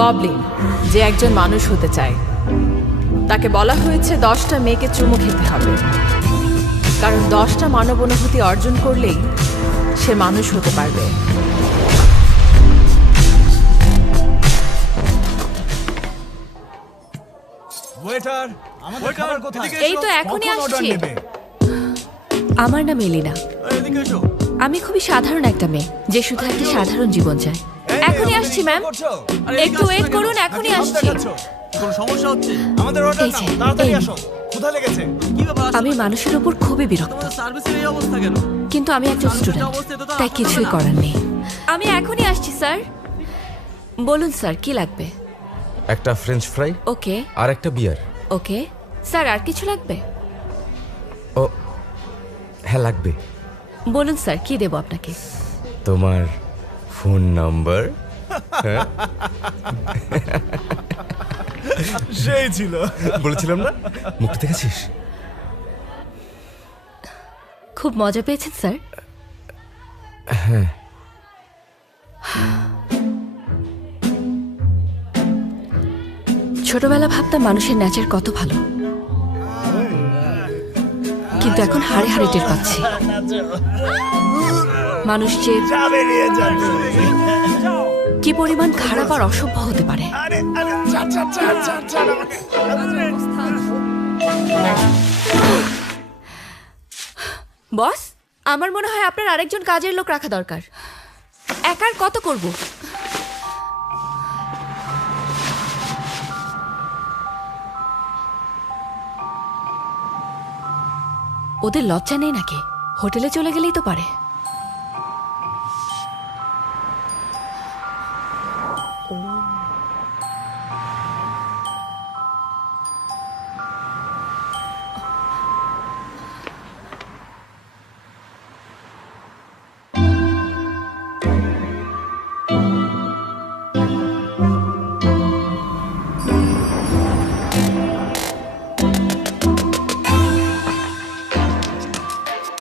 Goblin যে একজন মানুষ হতে চায় তাকে বলা হয়েছে 10টা মেয়েকে চুমু খেতে হবে, কারণ 10টা মানব অনুভূতি অর্জন করলেই সে মানুষ হতে পারবে। ওয়েটার, আমাদের খাবার কোথায়? এই তো এখনই কখন অর্ডার আসছি। নেবে? আমার নাম এলিনা। এদিকে এসো। আমি খুবই সাধারণ একটা মেয়ে যে শুধু একটা সাধারণ জীবন চায়। এই, এখনই আমাদের আসছি কি ম্যাম। করছো? একটু ওয়েট করুন, এখনই নাকি হাত আসছি। দেখাচ্ছো? কোনো সমস্যা হচ্ছে? আমাদের অর্ডার এই নাও, যে, তাড়াতাড়ি এই। আসো। ক্ষুধা লেগেছে। কি ব্যাপার? আমি মানুষের উপর খুবই বিরক্ত, তোমাদের সার্ভিসের এই অবস্থা কেন? কিন্তু আমি একজন স্টুডেন্ট, তাই কিছুই করার নেই। আমি এখনই আসছি স্যার। বলুন স্যার, কি লাগবে? একটা ফ্রেঞ্চ ফ্রাই ওকে আর একটা বিয়ার। ওকে স্যার, আর কিছু লাগবে? ও হ্যাঁ লাগবে। বলুন স্যার, কি দেবো আপনাকে? তোমার ফোন নাম্বার? সেই ছিল। বলেছিলাম না, মুখটা দেখেছিস? খুব মজা পেয়েছেন স্যার? ছোটবেলা ভাবতাম মানুষের নেচার কত ভালো, কিন্তু এখন হাড়ে হাড়ে টের পাচ্ছি মানুষ যে বেরিয়ে যাচ্ছে। কি পরিমাণ খারাপ আর অসভ্য হতে পারে। আরে আরে ছাড় ছাড় ছাড় ছাড় ছাড় আমাকে। বস, আমার মনে হয় আপনার আরেকজন কাজের লোক রাখা দরকার। একার কত করব? ওদের লজ্জা নেই নাকি? হোটেলে চলে গেলেই তো পারে।